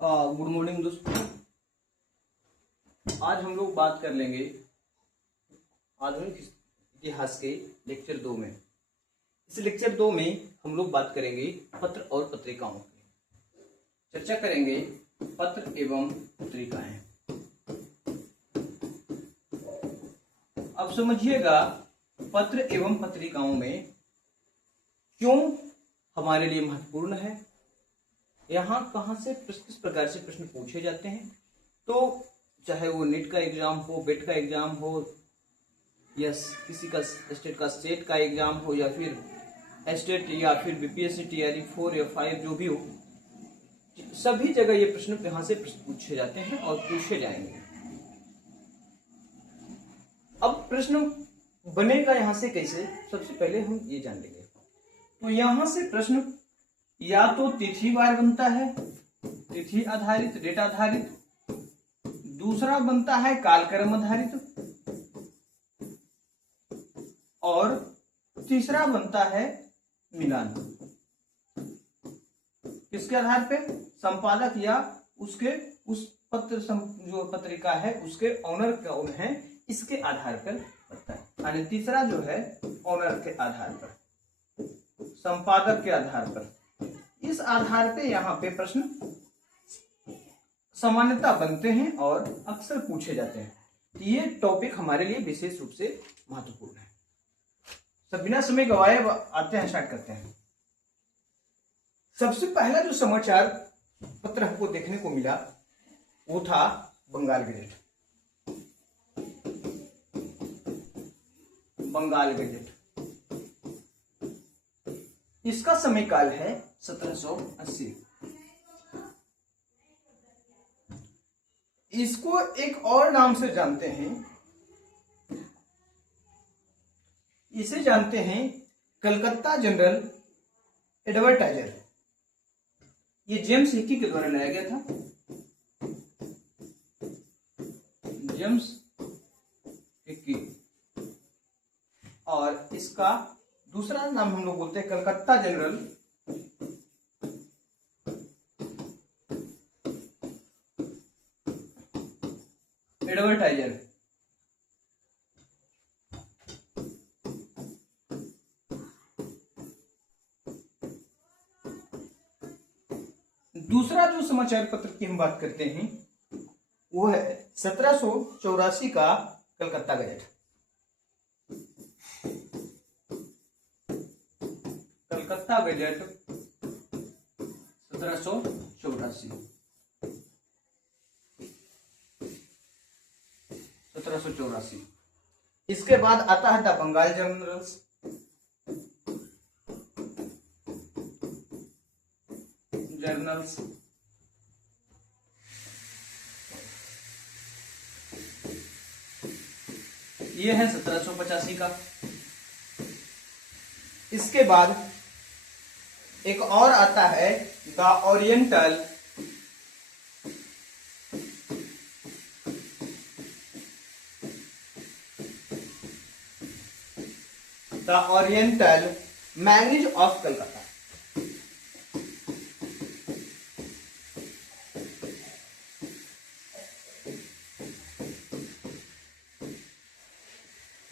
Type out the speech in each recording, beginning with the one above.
Good morning दोस्तों। आज हम लोग बात कर लेंगे आधुनिक इतिहास के लेक्चर 2 में। इस लेक्चर 2 में हम लोग बात करेंगे पत्र और पत्रिकाओं की। चर्चा करेंगे पत्र एवं पत्रिकाएं। अब समझिएगा पत्र एवं पत्रिकाओं में क्यों हमारे लिए महत्वपूर्ण है, यहाँ कहाँ से किस प्रकार से प्रश्न पूछे जाते हैं। तो चाहे वो नीट का एग्जाम हो, बेट का एग्जाम हो, या किसी का स्टेट का एग्जाम हो, या फिर स्टेट या फिर बीपीएससी टीआरई 4 या 5 जो भी हो, सभी जगह ये प्रश्न यहाँ से प्रश्न पूछे जाते हैं और पूछे जाएंगे। अब प्रश्न बनेगा यहाँ से कैसे, सबसे पहले हम ये जान लेंगे। तो यहाँ से प्रश्न या तो तिथिवार बनता है, तिथि आधारित, डेट आधारित। दूसरा बनता है कालक्रम आधारित, और तीसरा बनता है मिलान। किसके आधार पे? संपादक या उसके उस पत्र जो पत्रिका है उसके ऑनर कौन है, इसके आधार पर बनता है। यानी तीसरा जो है ऑनर के आधार पर, संपादक के आधार पर, इस आधार पे यहाँ पे प्रश्न सामान्यता बनते हैं और अक्सर पूछे जाते हैं। तो ये टॉपिक हमारे लिए विशेष रूप से महत्वपूर्ण है। सब बिना समय गवाए आते हैं, स्टार्ट करते हैं। सबसे पहला जो समाचार पत्र हमको देखने को मिला वो था बंगाल गजेट। बंगाल गजेट, इसका समय काल है 1780। इसको एक और नाम से जानते हैं, इसे जानते हैं कलकत्ता जनरल एडवर्टाइजर। ये जेम्स हिकी के द्वारा लाया गया था। जेम्स हिकी, और इसका दूसरा नाम हम लोग बोलते हैं कलकत्ता जनरल एडवर्टाइजर। दूसरा जो समाचार पत्र की हम बात करते हैं वो है 1784 का कलकत्ता गजेट। कलकत्ता गजेट 1784। इसके बाद आता है द बंगाल जर्नल्स। ये है 1785 का। इसके बाद एक और आता है the oriental magazine of Calcutta.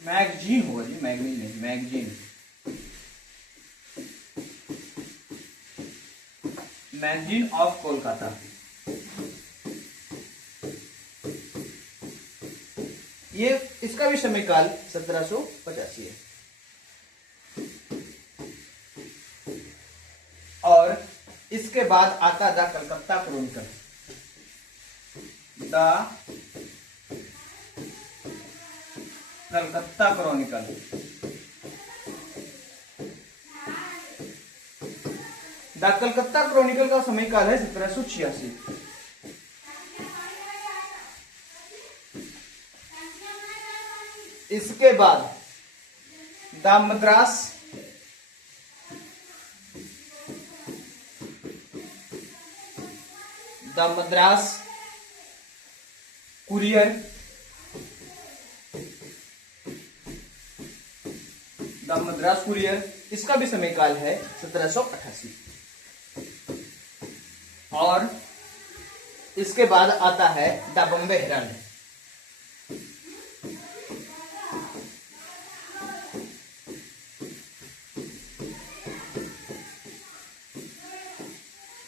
Magazine होगा जी, मैगजीन नहीं, मैगजीन। Magazine of Kolkata. ये इसका भी समय काल 1785 है। और इसके बाद आता the Calcutta Chronicle. The Calcutta Chronicle, the Calcutta Chronicle का समय काल है 1786। इसके बाद the Madras courier, the Madras courier, इसका भी समय काल है 1788। और इसके बाद आता है the Bombay Herald.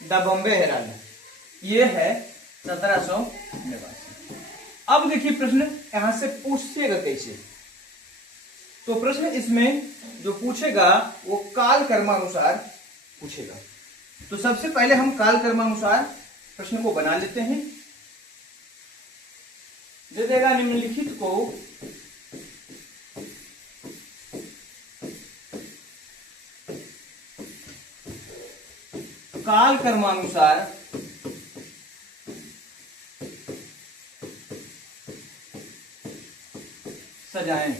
The Bombay Herald ये है 1789। अब देखिए प्रश्न यहां से पूछेगा कैसे। तो प्रश्न इसमें जो पूछेगा वो काल कर्मानुसार पूछेगा। तो सबसे पहले हम काल कर्मानुसार प्रश्न को बना लेते हैं। दे देगा निम्नलिखित को काल कर्मानुसार सजाएं।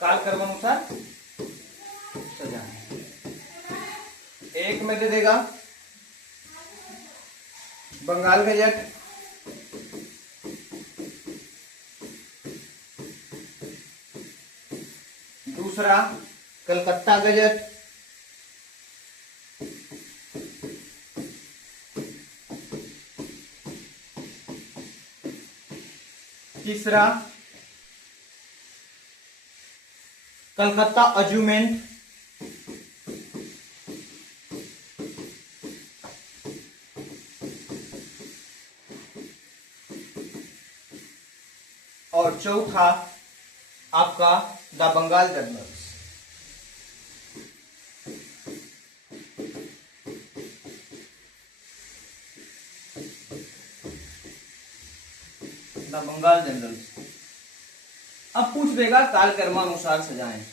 काल कर्मानुसार सजाएं। एक में दे देगा बंगाल गजट, दूसरा कलकत्ता गजट, तीसरा कलकत्ता अजूमेंट, और चौथा आपका the Bengal journals. The Bengal generals. अब पूछ देगा काल कर्मानुसार सजाएं।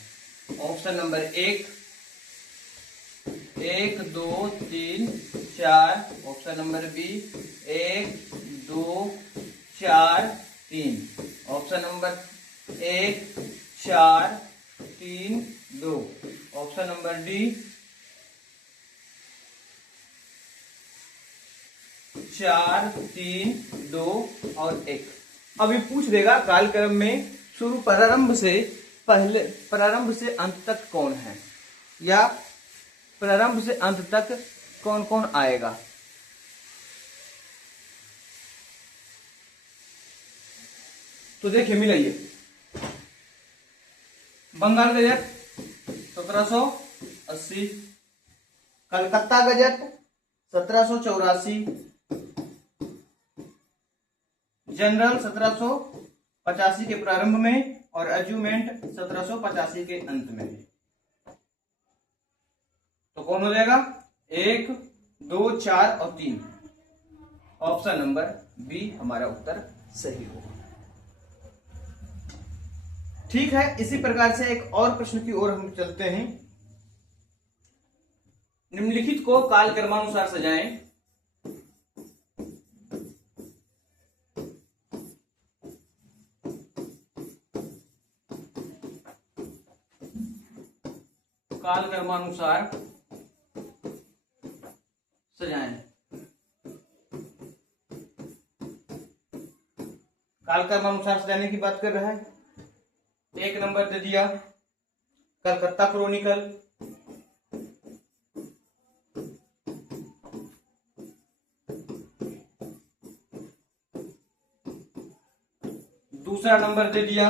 Option number 1, 1 2 3 4। Option number B 1 2 4 3। Option number 1 4 3 2। Option number D 4 3 2 और 1। अभी पूछ देगा कालक्रम में शुरू प्रारंभ से अंत तक कौन है, या प्रारंभ से अंत तक कौन कौन आएगा। तो देखिए मिलाइए। Bengal gazette 1780, Calcutta gazette 1784, general 1785 के प्रारंभ में और अजूमेंट 1785 के अंत में। तो कौन हो जाएगा 1 2 4 और 3। ऑप्शन नंबर बी हमारा उत्तर सही होगा। ठीक है, इसी प्रकार से एक और प्रश्न की ओर हम चलते हैं। निम्नलिखित को काल कर्मानुसार सजाएं। काल कर्मानुसार सजाएं। काल कर्मानुसार सजाने की बात कर रहा है। 1 नंबर दे दिया कलकत्ता क्रॉनिकल, दूसरा नंबर दे दिया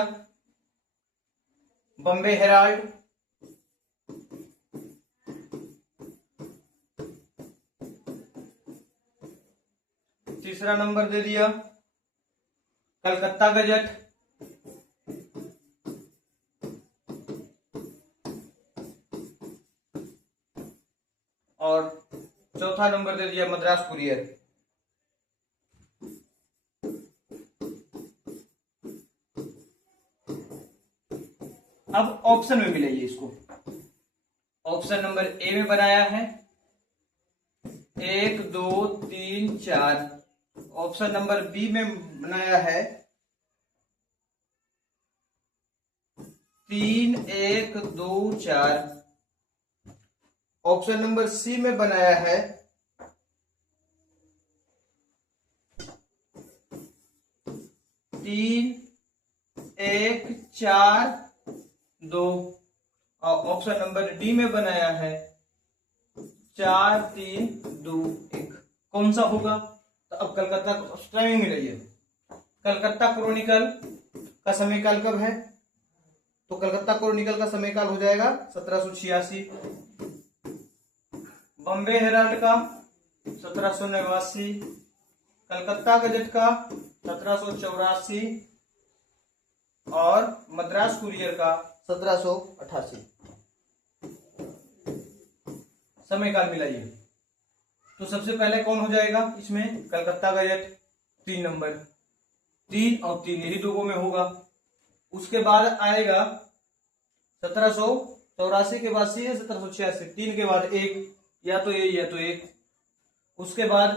बॉम्बे हेराल्ड, तीसरा नंबर दे दिया कलकत्ता गजट, और चौथा नंबर दे दिया मद्रास कुरियर। अब ऑप्शन में मिलाइए इसको। ऑप्शन नंबर ए में बनाया है 1 2 3 4। ऑप्शन नंबर बी में बनाया है 3 1 2 4। ऑप्शन नंबर सी में बनाया है 3 1 4 2। और ऑप्शन नंबर डी में बनाया है 4 3 2 1। कौन सा होगा तो अब कलकत्ता टाइमिंग मिलाइए। कलकत्ता क्रॉनिकल का समयकाल कब है? तो कलकत्ता क्रॉनिकल का समयकाल हो जाएगा 1786। बॉम्बे हेराल्ड का 1789, कलकत्ता गजट का 1784 और मद्रास कुरियर का 1788। समयकाल मिलाइए। तो सबसे पहले कौन हो जाएगा इसमें? कलकत्ता गजट 3 नंबर, 3 और 3 यही दो में होगा। उसके बाद आएगा 1784 के बाद सी है 1786, 3 के बाद 1, या तो ये या तो 1। उसके बाद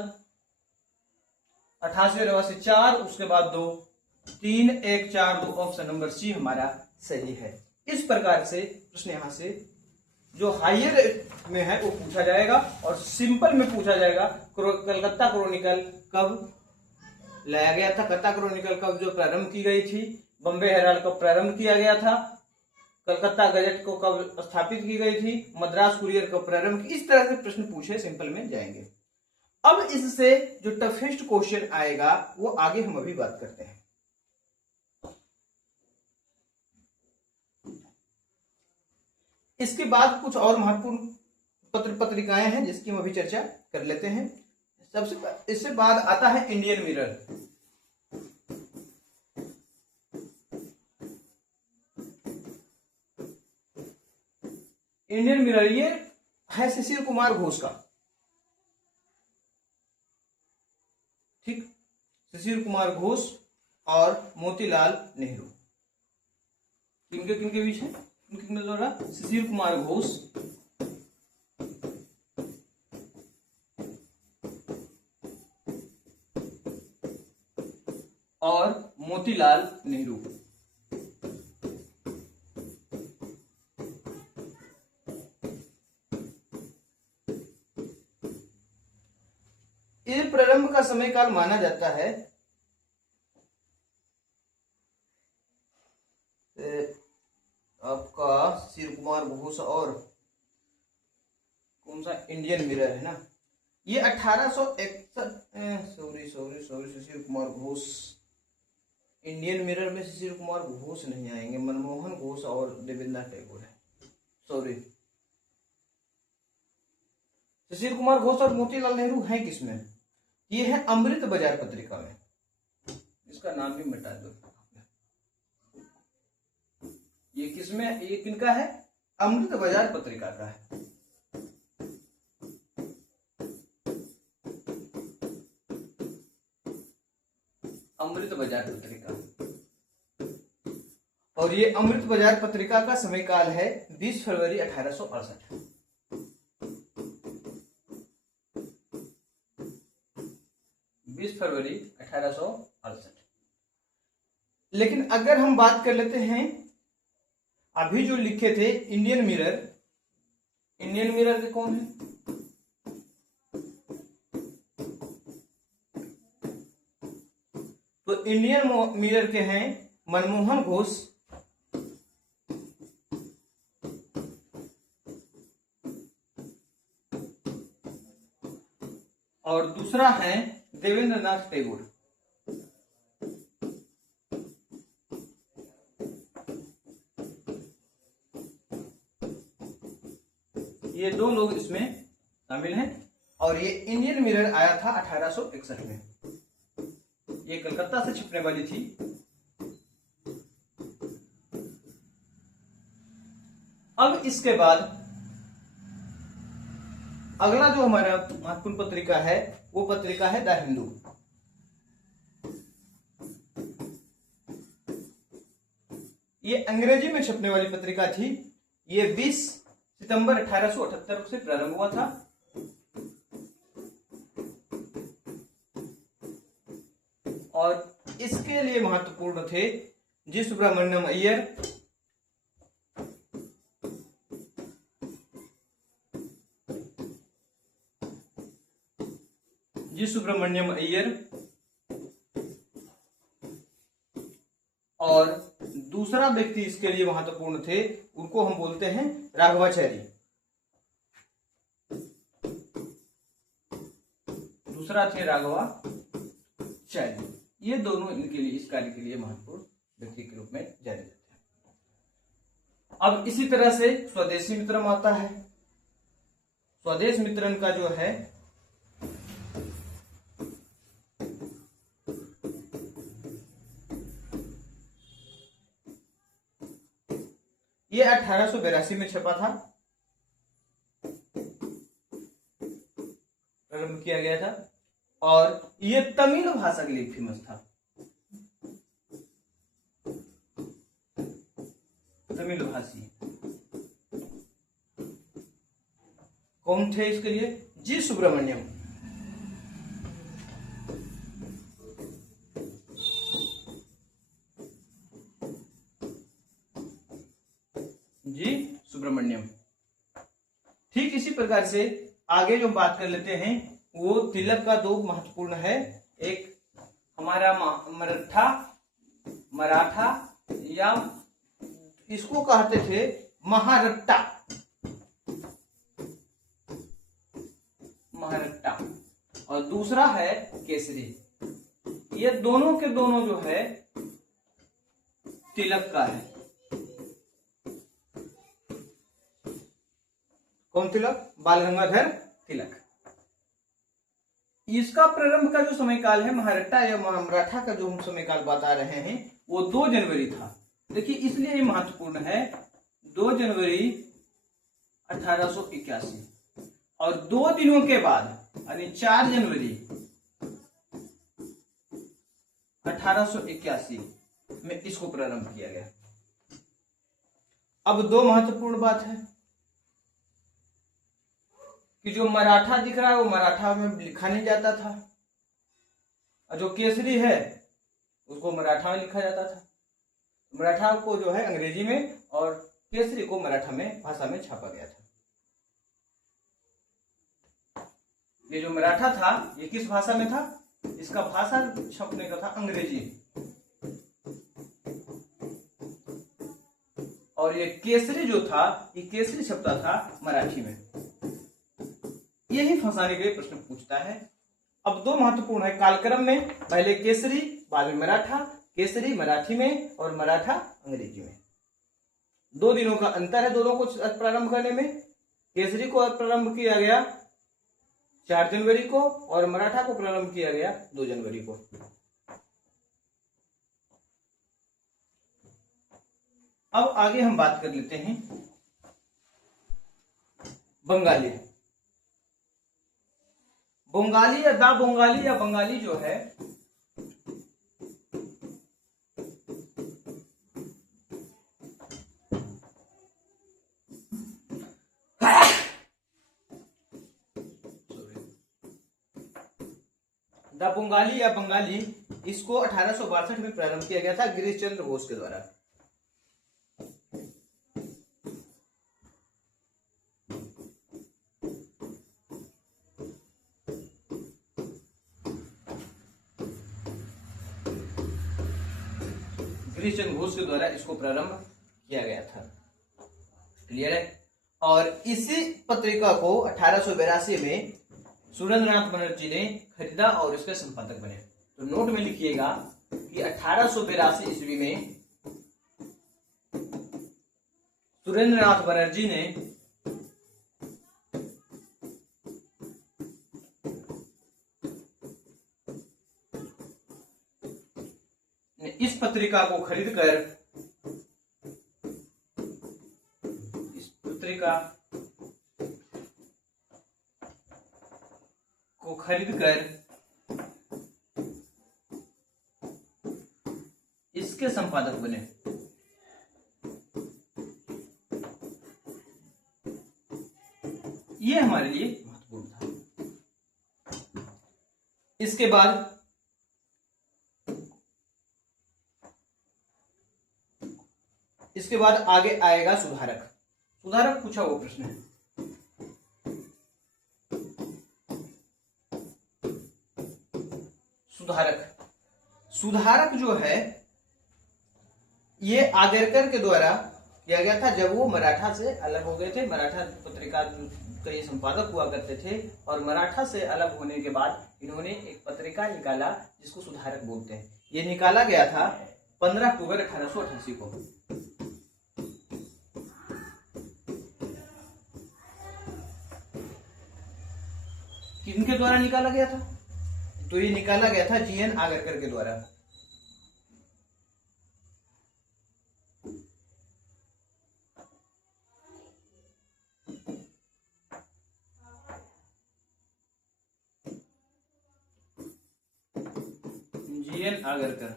88 और 88 4, उसके बाद 2, 3 1 4 2, ऑप्शन नंबर सी हमारा सही है। इस प्रकार से प्रश्न यहां से जो हायर में है वो पूछा जाएगा और सिंपल में पूछा जाएगा कलकत्ता क्रॉनिकल कब लाया गया था, कलकत्ता क्रॉनिकल कब जो प्रारंभ की गई थी, बॉम्बे हेराल्ड कब प्रारंभ किया गया था, कलकत्ता गजट को कब स्थापित की गई थी, मद्रास कुरियर कब प्रारंभ की। इस तरह से प्रश्न पूछे सिंपल में जाएंगे। अब इससे जो टफेस्ट क्वेश्चन आएगा वो आगे हम अभी बात करते हैं। इसके बाद कुछ और महत्वपूर्ण पत्र पत्रिकाएं हैं जिसकी हम अभी चर्चा कर लेते हैं। सबसे इससे बाद आता है इंडियन मिरर। इंडियन मिरर ये है शिशिर कुमार घोष का, ठीक, शिशिर कुमार घोष और मोतीलाल नेहरू। किनके किनके बीच है? शिशिर कुमार घोष और मोतीलाल नेहरू। इस प्रारंभ का समयकाल माना जाता है आपका शिशिर कुमार घोष और कौन सा इंडियन मिरर है ना, ये 1861 शिशिर कुमार घोष, इंडियन मिरर में शिशिर कुमार घोष नहीं आएंगे, मनमोहन घोष और देवेंद्रनाथ टैगोर है। सॉरी, शिशिर कुमार घोष और मोतीलाल नेहरू है किसमें? ये है अमृत बाजार पत्रिका में। इसका नाम भी मिटा दो। ये किसमें, ये किनका है? अमृत बाजार पत्रिका का है। अमृत बाजार पत्रिका, और ये अमृत बाजार पत्रिका का समयकाल है 20 फरवरी 1868। 20 फरवरी 1868। लेकिन अगर हम बात कर लेते हैं अभी जो लिखे थे इंडियन मिरर, इंडियन मिरर के कौन है? तो इंडियन मिरर के हैं मनमोहन घोष और दूसरा है देवेंद्रनाथ टैगोर। ये दो लोग इसमें शामिल हैं और ये इंडियन मिरर आया था 1861 में। ये कलकत्ता से छपने वाली थी। अब इसके बाद अगला जो हमारा महत्वपूर्ण पत्रिका है वो पत्रिका है द हिंदू। ये अंग्रेजी में छपने वाली पत्रिका थी। ये 20 सितंबर 1878 से प्रारंभ हुआ था। और इसके लिए महत्वपूर्ण थे जी सुब्रमण्यम अय्यर, और दूसरा व्यक्ति इसके लिए महत्वपूर्ण थे, उनको हम बोलते हैं राघवाचारी। दूसरा थे राघवाचारी। चैनी, ये दोनों इनके लिए, इस कार्य के लिए महत्वपूर्ण व्यक्ति के रूप में जाने जाते हैं। अब इसी तरह से स्वदेशी मित्रम आता है। स्वदेश मित्रम का जो है ये 1882 में छपा था, प्रारंभ किया गया था, और ये तमिल भाषा के लिए फेमस था। तमिल भाषी कौन थे इसके लिए? जी सुब्रमण्यम। जी सुब्रमण्यम। ठीक इसी प्रकार से आगे जो बात कर लेते हैं वो तिलक का दो महत्वपूर्ण है। एक हमारा मराठा या इसको कहते थे महारट्टा, और दूसरा है केसरी। ये दोनों के दोनों जो है तिलक का है। कौन तिलक? बाल गंगाधर तिलक। इसका प्रारंभ का जो समय काल है महारट्टा या मराठा का जो हम समय काल बता रहे हैं वो 2 जनवरी था। देखिए इसलिए ये महत्वपूर्ण है। 2 जनवरी 1881 और 2 दिनों के बाद यानी 4 जनवरी 1881 में इसको प्रारंभ किया गया। अब 2 महत्वपूर्ण बात है कि जो मराठा दिख रहा है वो मराठा में लिखा नहीं जाता था, और जो केसरी है उसको मराठा में लिखा जाता था। मराठा को जो है अंग्रेजी में और केसरी को मराठा में भाषा में छापा गया था। ये जो मराठा था ये किस भाषा में था? इसका भाषा छपने का था अंग्रेजी, और ये केसरी जो था ये केसरी छपता था मराठी में। यही फंसाने के लिए प्रश्न पूछता है। अब 2 महत्वपूर्ण है कालक्रम में, पहले केसरी बाद में मराठा, केसरी मराठी में और मराठा अंग्रेजी में। 2 दिनों का अंतर है दोनों को प्रारंभ करने में। केसरी को प्रारंभ किया गया 4 जनवरी को और मराठा को प्रारंभ किया गया 2 जनवरी को। अब आगे हम बात कर लेते हैं बंगाली। बंगाली या बंगाली जो है बंगाली या बंगाली, इसको 1862 में प्रारंभ किया गया था गिरीश चंद्र घोष के द्वारा। गिरीश चंद्र घोष के द्वारा इसको प्रारंभ किया गया था। क्लियर है? और इसी पत्रिका को 1882 में सुरेंद्रनाथ बनर्जी ने खरीदा और इसके संपादक बने। तो नोट में लिखिएगा कि 1882 ईस्वी में सुरेंद्रनाथ बनर्जी ने इस पत्रिका को खरीदकर इसके संपादक बने। ये हमारे लिए महत्वपूर्ण था। इसके बाद आगे आएगा सुधारक। सुधारक पूछा वो प्रश्न है। सुधारक जो है ये आगरकर के द्वारा किया गया था जब वो मराठा से अलग हो गए थे। मराठा पत्रिका का ये संपादक हुआ करते थे और मराठा से अलग होने के बाद इन्होंने एक पत्रिका निकाला जिसको सुधारक बोलते हैं। ये निकाला गया था 15 अक्टूबर 1888 को। किनके द्वारा निकाला गया था? तो ये निकाला गया था जीएन आगरकर के द्वारा। जीएन आगरकर,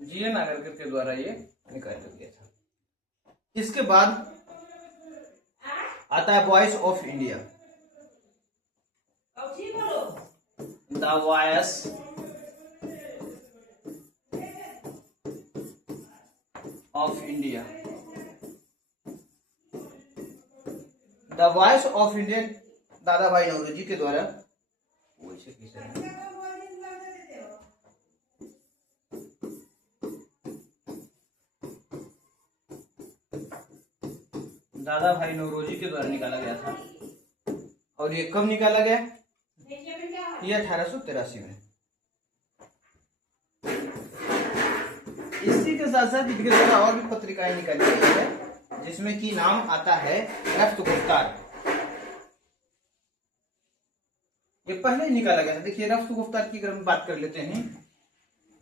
जीएन आगरकर के द्वारा ये निकाला गया था। इसके बाद आता है voice of India. The voice of India. The voice of India दादा भाई नौरोजी के द्वारा दादा भाई नौरोजी के द्वारा निकाला गया था। और ये कब निकाला गया? ये 1883 में। इसी के साथ साथ इनके द्वारा और भी पत्रिकाएं निकाली गई है जिसमें कि नाम आता है रफ्त गुफ्तार। ये पहले ही निकाला गया था। देखिए रफ्त गुफ्तार की अगर हम बात कर लेते हैं,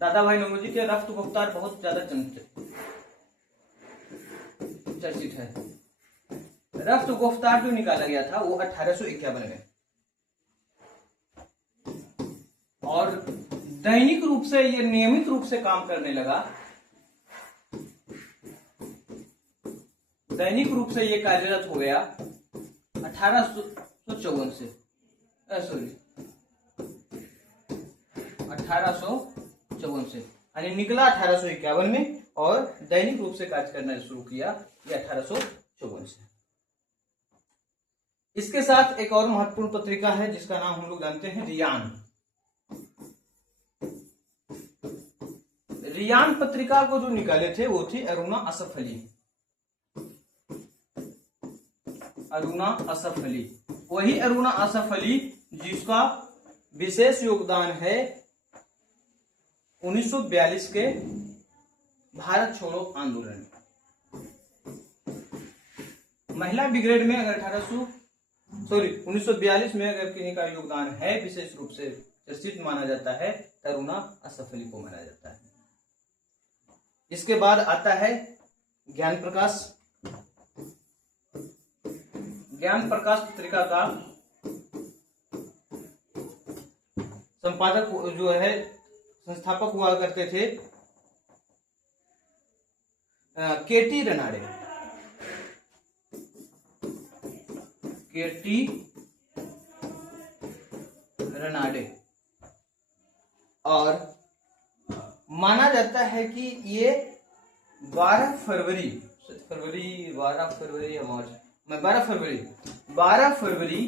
दादा भाई नौरोजी के रफ्त गुफ्तार बहुत ज्यादा चर्चित है। रफ्त गुफ्तार जो निकाला गया था वो 1851 में, और दैनिक रूप से ये नियमित रूप से काम करने लगा। दैनिक रूप से ये कार्यरत हो गया 1854 से, सॉरी 1854 से, यानी निकला 1851 में और दैनिक रूप से कार्य करना शुरू किया ये 1854 से। इसके साथ एक और महत्वपूर्ण पत्रिका है जिसका नाम हम लोग जानते हैं रियान। रियान पत्रिका को जो निकाले थे वो थी अरुणा असफ अली। अरुणा असफ अली, वही अरुणा असफ अली जिसका विशेष योगदान है 1942 के भारत छोड़ो आंदोलन में। महिला ब्रिगेड में अगर 1942 में अगर किन्हीं का योगदान है विशेष रूप से चर्चित माना जाता है, अरुणा असफ अली को माना जाता है। इसके बाद आता है ज्ञान प्रकाश। ज्ञान प्रकाश पत्रिका का संपादक जो है, संस्थापक हुआ करते थे केटी रनाडे। केटी रनाडे, और माना जाता है कि ये 12 फरवरी 12 फरवरी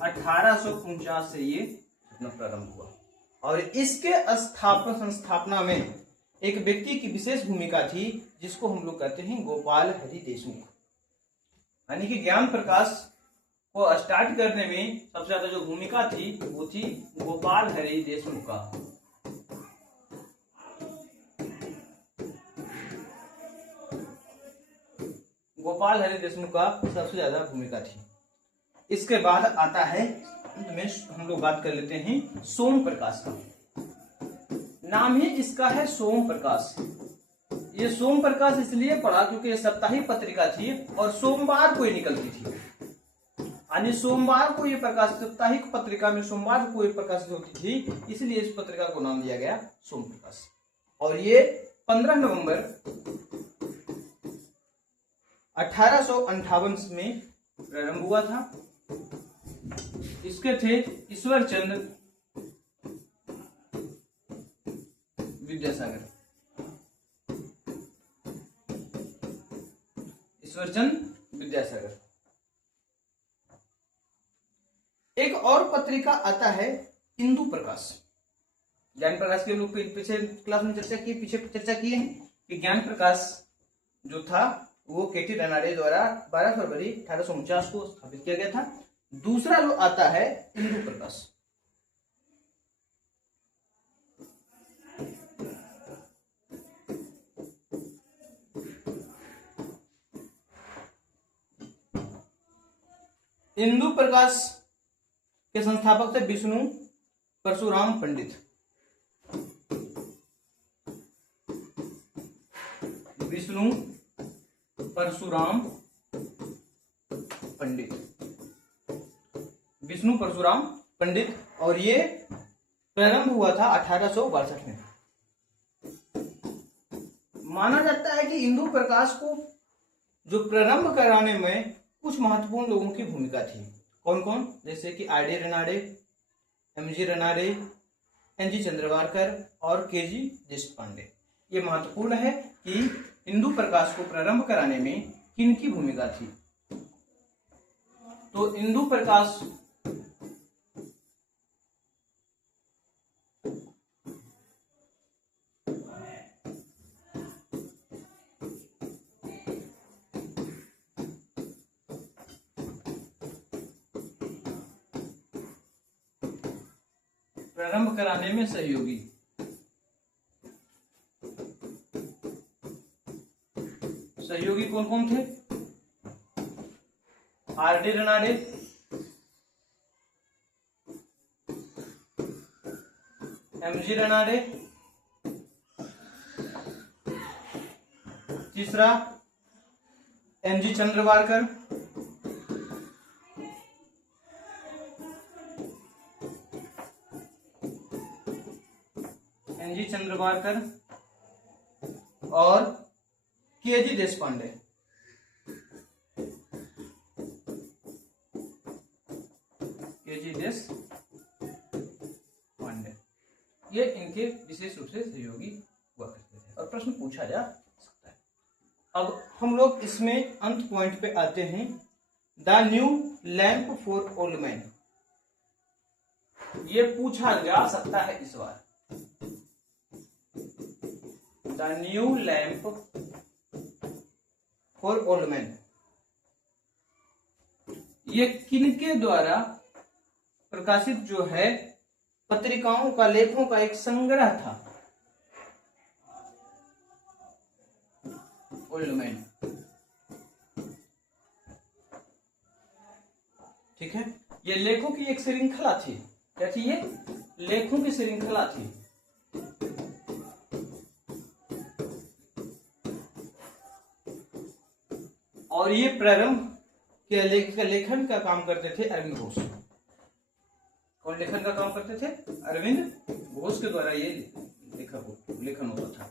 1849 से ये अपना प्रारंभ हुआ। और इसके संस्थापना में एक व्यक्ति की विशेष भूमिका थी जिसको हम लोग कहते हैं गोपाल हरि देशमुख। यानी कि ज्ञान प्रकाश को स्टार्ट करने में सबसे ज्यादा जो भूमिका थी वो थी गोपाल हरि देशमुख का। गोपाल हरि देशमुख का सबसे ज्यादा भूमिका थी। इसके बाद आता है, में हम लोग बात कर लेते हैं सोम प्रकाश का। नाम ही इसका है सोम प्रकाश। ये सोम प्रकाश इसलिए पड़ा क्योंकि ये साप्ताहिक पत्रिका थी और सोमवार को ये निकलती थी। यानी सोमवार को ये प्रकाश, साप्ताहिक पत्रिका में सोमवार को ये प्रकाशित होती थी, इसलिए इस पत्रिका को नाम दिया गया सोम प्रकाश। और ये 15 नवंबर 1858 में प्रारंभ हुआ था। इसके थे ईश्वरचंद्र विद्यासागर। ईश्वरचंद्र विद्यासागर। एक और पत्रिका आता है इंदु प्रकाश। ज्ञान प्रकाश की हम लोग पीछे क्लास में चर्चा की, पीछे चर्चा किए हैं कि ज्ञान प्रकाश जो था वो केटी रनाडे द्वारा 12 फरवरी 1849 को स्थापित किया गया था। दूसरा जो आता है इंदु प्रकाश। इंदु प्रकाश के संस्थापक थे विष्णु परशुराम पंडित। विष्णु परशुराम पंडित, विष्णु परशुराम पंडित, और ये प्रारंभ हुआ था 1862 में। माना जाता है कि इंदु प्रकाश को जो प्रारंभ कराने में कुछ महत्वपूर्ण लोगों की भूमिका थी। कौन कौन? जैसे कि R D Ranade, MG Ranade, NG Chandavarkar और केजी देशपांडे। ये महत्वपूर्ण है कि इंदु प्रकाश को प्रारंभ कराने में किनकी भूमिका थी। तो इंदु प्रकाश प्रारंभ कराने में सहयोगी। सहयोगी कौन कौन थे? Are D Ranade, MG Ranade, तीसरा एनजी चंद्रवारकर, एनजी चंद्रवारकर और केजी देशपांडे। केजी देशपांडे ये इनके विशेष रूप से सहयोगी हुआ करते थे और प्रश्न पूछा जा सकता है। अब हम लोग इसमें अंत पॉइंट पे आते हैं। The new lamp for old man, ये पूछा जा सकता है इस बार। The new lamp for old man, ये किनके द्वारा प्रकाशित जो है पत्रिकाओं का, लेखों का एक संग्रह था। ओल्ड मैन, ठीक है। ये लेखों की एक श्रृंखला थी। क्या थी ये? लेखों की श्रृंखला थी। और ये प्रारंभ के लेखन का काम करते थे अरविंद घोष। कौन लेखन का काम करते थे? अरविंद घोष के द्वारा ये लेखन होता था।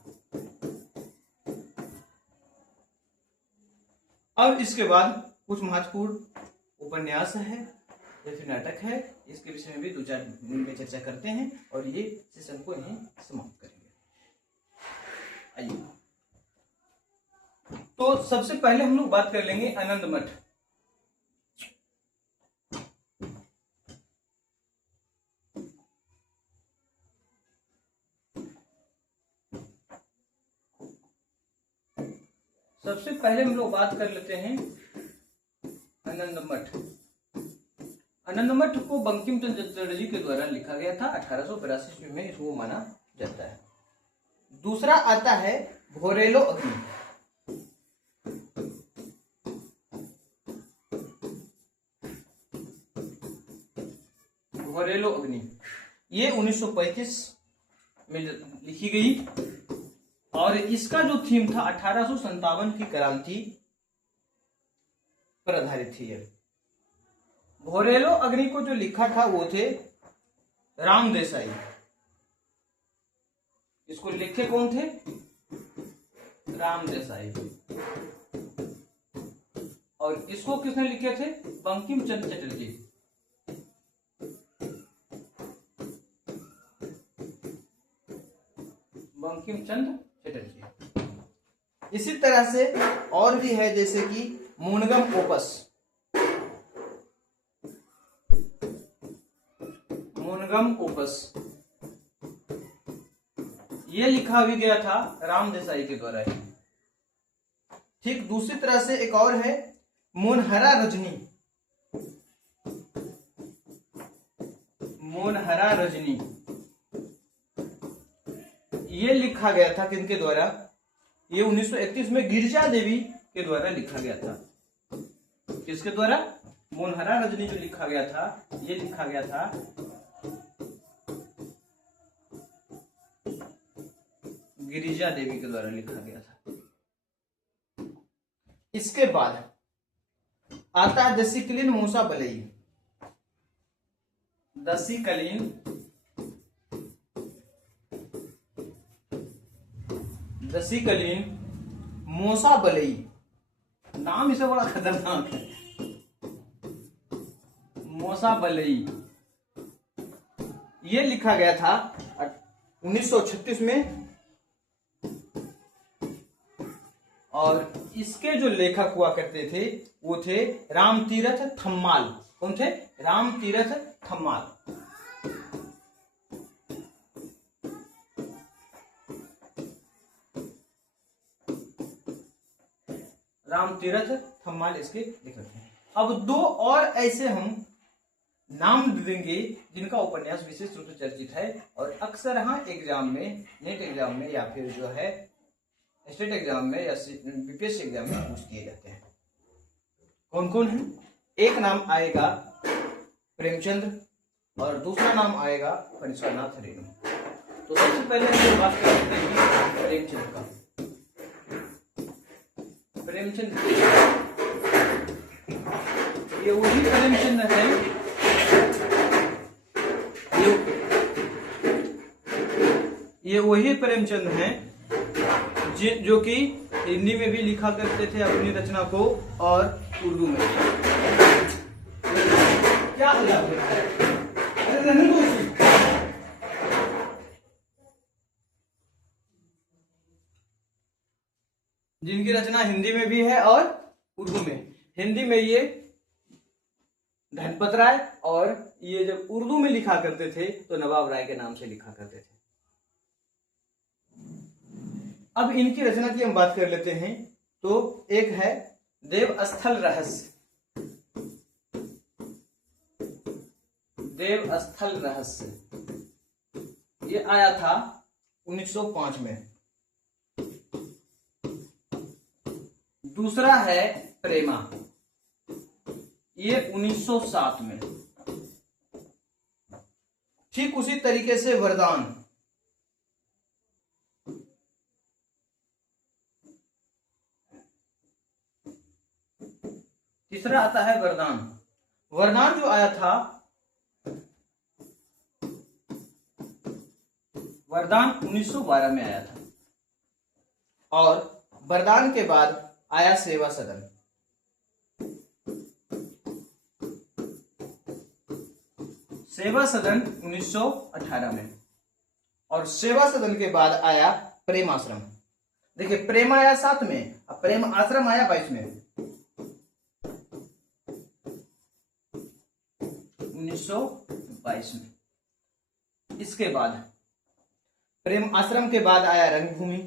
अब इसके बाद कुछ महत्वपूर्ण उपन्यास है या फिर नाटक है, इसके विषय में भी 2-4 मिनट में चर्चा करते हैं और ये सेशन को यहीं समाप्त करेंगे। आइए, तो सबसे पहले हम लोग बात कर लेंगे आनंद मठ। सबसे पहले हम लोग बात कर लेते हैं आनंद मठ। आनंद मठ को बंकिम चंद्र चटर्जी के द्वारा लिखा गया था 1882 में, इसको माना जाता है। दूसरा आता है भोरेलो अग्नि। भोरेलो अग्नि ये 1935 में लिखी गई और इसका जो थीम था 1857 की क्रांति पर आधारित थी। भोरेलो अग्नि को जो लिखा था वो थे राम देसाई। इसको लिखे कौन थे? राम देसाई। और इसको किसने लिखे थे? बंकिम चंद्र चटर्जी। बंकिम चंद्र चटर्जी। इसी तरह से और भी है, जैसे कि मूनगम ओपस। मूनगम ओपस ये लिखा भी गया था राम देसाई के द्वारा ही। ठीक दूसरी तरह से एक और है मोनहरा रजनी। मोनहरा रजनी ये लिखा गया था किनके द्वारा? ये 1931 में गिरिजा देवी के द्वारा लिखा गया था। किसके द्वारा? मोनहरा रजनी जो लिखा गया था, ये लिखा गया था गिरिजा देवी के द्वारा लिखा गया था। इसके बाद आता है दसीकलीन मूसा बलई। दसीकलीन मूसा बलई, नाम इसे बड़ा खतरनाक है। मूसा बलई ये लिखा गया था 1936 में, और इसके जो लेखक हुआ करते थे वो थे रामतीरथ थम्माल। कौन थे? रामतीरथ थम्माल। रामतीरथ थम्माल इसके लेखक हैं। अब दो और ऐसे हम नाम देंगे जिनका उपन्यास विशेष रूप से चर्चित है और अक्सर एग्जाम में, नेट एग्जाम में या फिर जो है स्टेट एग्जाम में या बीपीएससी एग्जाम में पूछ दिए जाते हैं। कौन कौन है? एक नाम आएगा प्रेमचंद्र और दूसरा नाम आएगा फणीश्वरनाथ रेणु। तो सबसे पहले हम बात करते हैं प्रेमचंद का। प्रेमचंद ये वही प्रेमचंद है, ये वही प्रेमचंद हैं जो कि हिंदी में भी लिखा करते थे अपनी रचना को और उर्दू में। क्या जिनकी रचना हिंदी में भी है और उर्दू में। हिंदी में ये धनपत राय, और ये जब उर्दू में लिखा करते थे तो नवाब राय के नाम से लिखा करते थे। अब इनकी रचना की हम बात कर लेते हैं। तो एक है देवस्थल रहस्य। देवस्थल रहस्य ये आया था 1905 में। दूसरा है प्रेमा, ये 1907 में। ठीक उसी तरीके से वरदान, तीसरा आता है वरदान। वरदान जो आया था, वरदान 1912 में आया था, और वरदान के बाद आया सेवा सदन। सेवा सदन 1918 में, और सेवा सदन के बाद आया प्रेम आश्रम। देखिए, प्रेम आया 7 में, अब प्रेम आश्रम आया 22 में, 1922 में। इसके बाद प्रेम आश्रम के बाद आया रंगभूमि,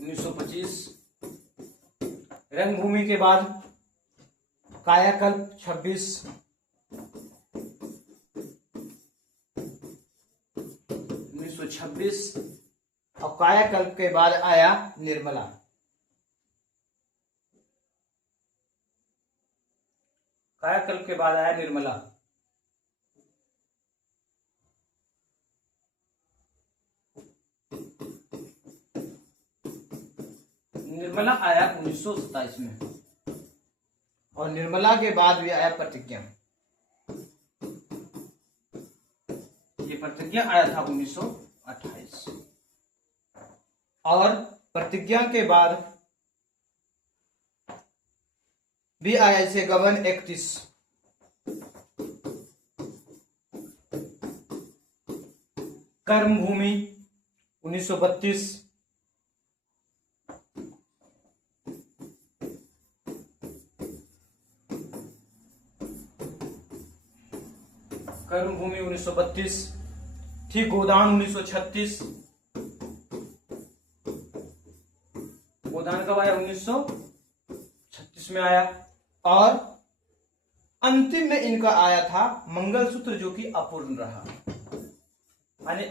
1925। रंगभूमि के बाद कायाकल्प 26, 1926। और कायाकल्प के बाद आया निर्मला। कायाकल्प के बाद आया निर्मला। निर्मला आया 1927 में, और निर्मला के बाद भी आया प्रतिज्ञा। ये प्रतिज्ञा आया था 1928, और प्रतिज्ञा के बाद भी आया जैसे गबन 31, कर्मभूमि 1932, कर्मभूमि 1932। ठीक गोदान 1936, कब आया? 1936 में आया। और अंतिम में इनका आया था मंगलसूत्र, जो कि अपूर्ण रहा। यानी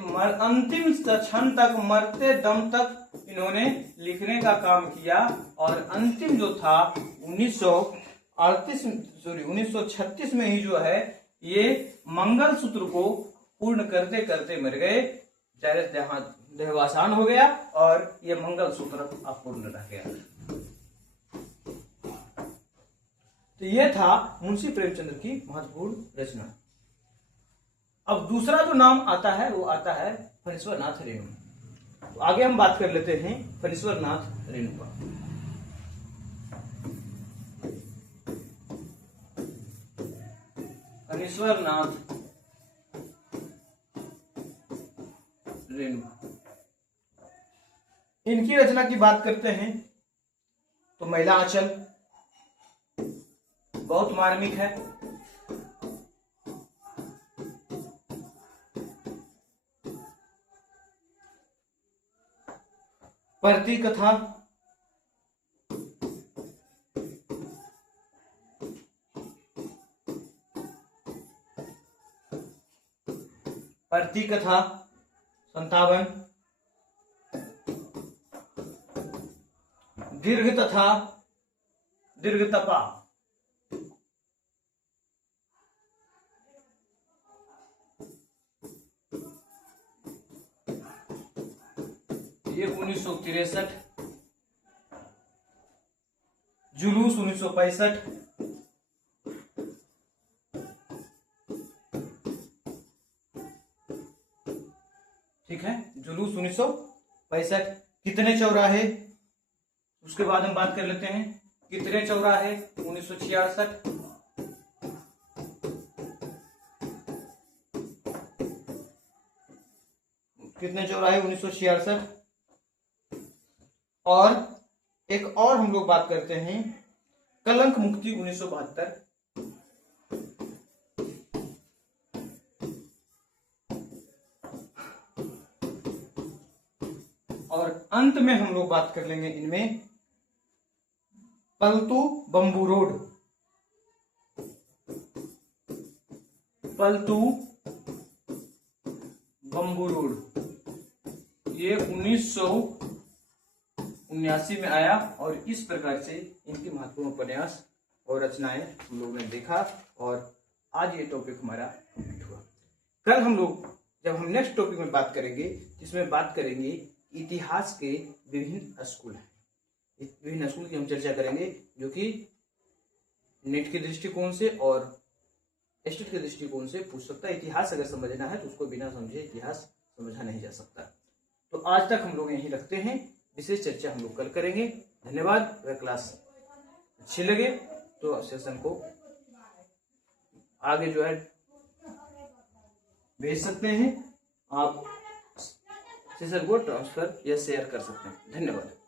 अंतिम क्षण तक, मरते दम तक इन्होंने लिखने का काम किया। और अंतिम जो था 1936 में ही जो है ये मंगलसूत्र को पूर्ण करते करते मर गए। देहावसान हो गया और ये मंगलसूत्र अपूर्ण रह गया। तो यह था मुंशी प्रेमचंद्र की महत्वपूर्ण रचना। अब दूसरा जो नाम आता है वो आता है फणीश्वर नाथ रेणु। तो आगे हम बात कर लेते हैं फणीश्वर नाथ रेणु का। फणीश्वर नाथ रेणु, इनकी रचना की बात करते हैं तो महिला आंचल बहुत मार्मिक है। परती कथा, परती कथा 57, दीर्घ तथा दीर्घ तपा, ये 1963, जुलूस 1965, ठीक है, जुलूस 1965। कितने चौराहे, उसके बाद हम बात कर लेते हैं कितने चौराहे 1966, कितने चौराहे 1966। और एक और हम लोग बात करते हैं कलंक मुक्ति 1972। और अंत में हम लोग बात कर लेंगे इनमें पलतू बंबू रोड, पलतू बंबू रोड, ये 1979 में आया। और इस प्रकार से इनकी महत्वपूर्ण उपन्यास और रचनाएं हम लोगों ने देखा। और आज ये टॉपिक हमारा कंप्लीट हुआ। कल हम लोग जब हम नेक्स्ट टॉपिक में बात करेंगे, जिसमें बात करेंगे इतिहास के विभिन्न स्कूल हैं। विभिन्न स्कूल की हम चर्चा करेंगे, जो कि नेट के दृष्टिकोण से और एस्टेट के दृष्टिकोण से पूछ सकता है। इतिहास अगर समझना है तो उसको बिना समझे इतिहास समझा नहीं जा सकता। तो आज तक हम लोग यहीं रखते हैं, विशेष चर्चा हम लोग कल करेंगे। धन्यवाद। अगर क्लास अच्छी लगे तो सेशन को आगे जो है भेज सकते हैं, आप सेशन को ट्रांसफर या शेयर कर सकते हैं। धन्यवाद।